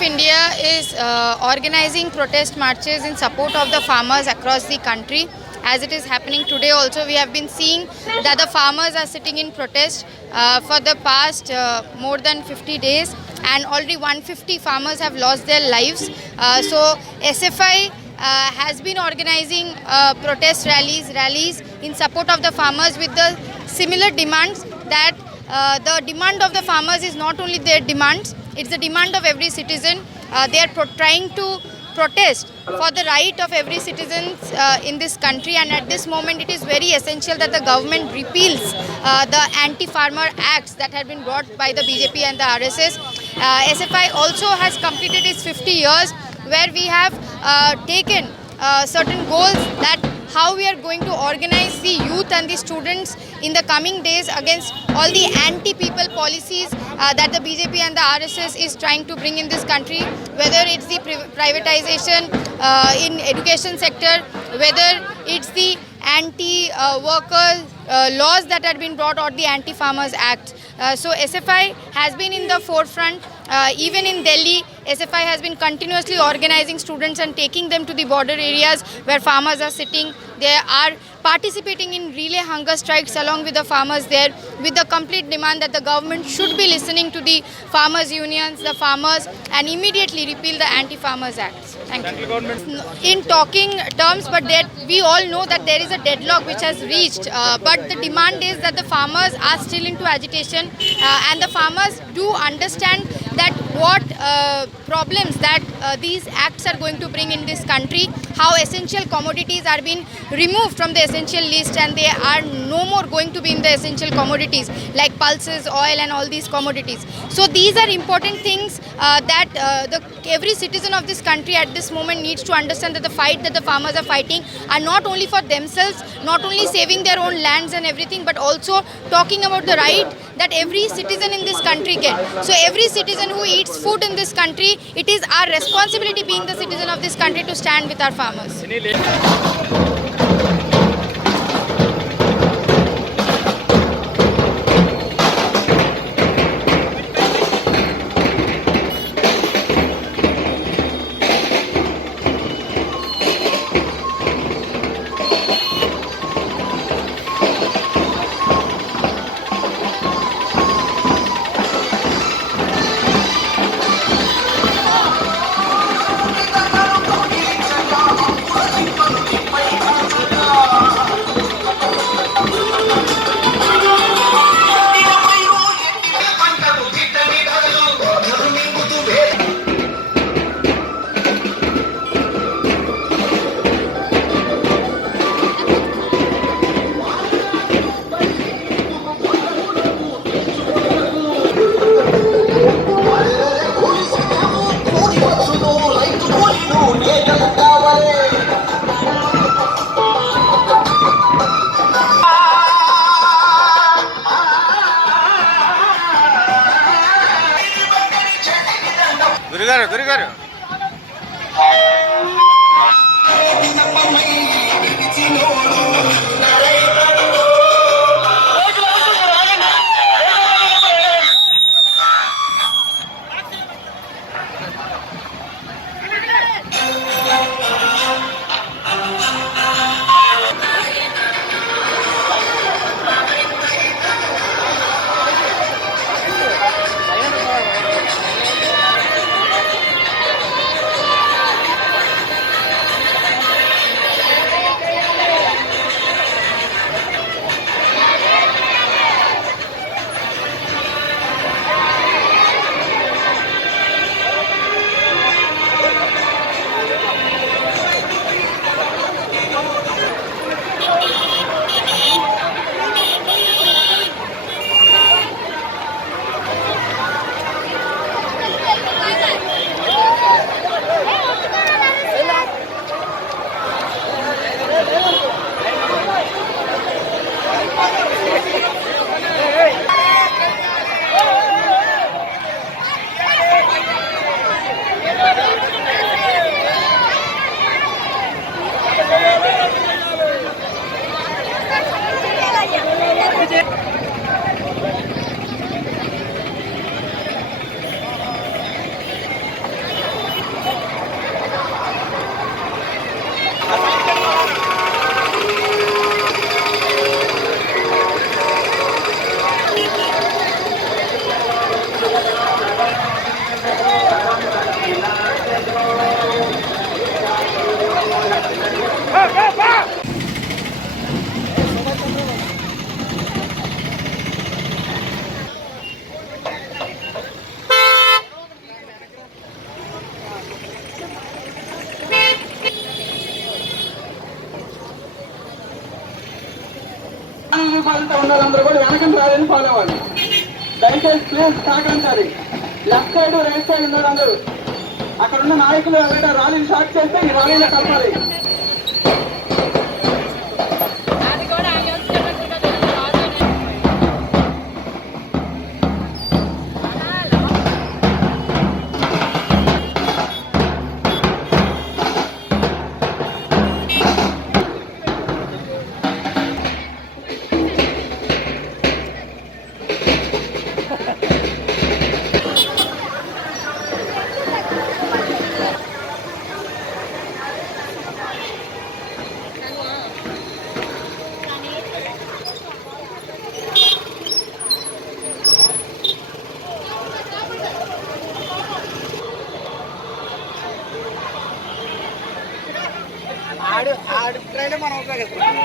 of India is organizing protest marches in support of the farmers across the country. As it is happening today also, we have been seeing that the farmers are sitting in protest for the past more than 50 days, and already 150 farmers have lost their lives. So SFI has been organizing protest rallies in support of the farmers with the similar demands that the demand of the farmers is not only their demands, it's the demand of every citizen. They are trying to protest for the right of every citizen in this country, and at this moment it is very essential that the government repeals the anti-farmer acts that have been brought by the BJP and the RSS. SFI also has completed its 50 years, where we have taken certain goals that how we are going to organize the youth and the students in the coming days against all the anti-people policies that the BJP and the RSS is trying to bring in this country, whether it's the privatization in education sector, whether it's the anti-worker laws that had been brought, or the Anti-Farmers Act. So SFI has been in the forefront. Even in Delhi, SFI has been continuously organizing students and taking them to the border areas where farmers are sitting. They are participating in relay hunger strikes along with the farmers there, with the complete demand that the government should be listening to the farmers' unions, the farmers, and immediately repeal the Anti-Farmers Act. Thank you. In talking terms, but we all know that there is a deadlock which has reached. But the demand is that the farmers are still into agitation, and the farmers do understand that what problems that these acts are going to bring in this country, how essential commodities are being removed from the essential list, and they are no more going to be in the essential commodities like pulses, oil, and all these commodities. So these are important things that every citizen of this country at this moment needs to understand, that the fight that the farmers are fighting are not only for themselves, not only saving their own lands and everything, but also talking about the right that every citizen in this country gets. So every citizen who eats food in this country, it is our responsibility, being the citizen of this country, to stand with our farmers. గురుగారు పాలిత ఉన్నదందరూ కూడా వెనకం రాలని follow అవ్వాలి. దయచేసి please సహకరించాలి. Left side right side ఉన్నదందరూ అక్కడ ఉన్న నాయకులు ఎవరైనా ర్యాలీని షార్ట్ చేస్తే ఈ ర్యాలీలో కలపాలి. ఆడు ట్రైన్ మనం ఉపయోగిస్తాం.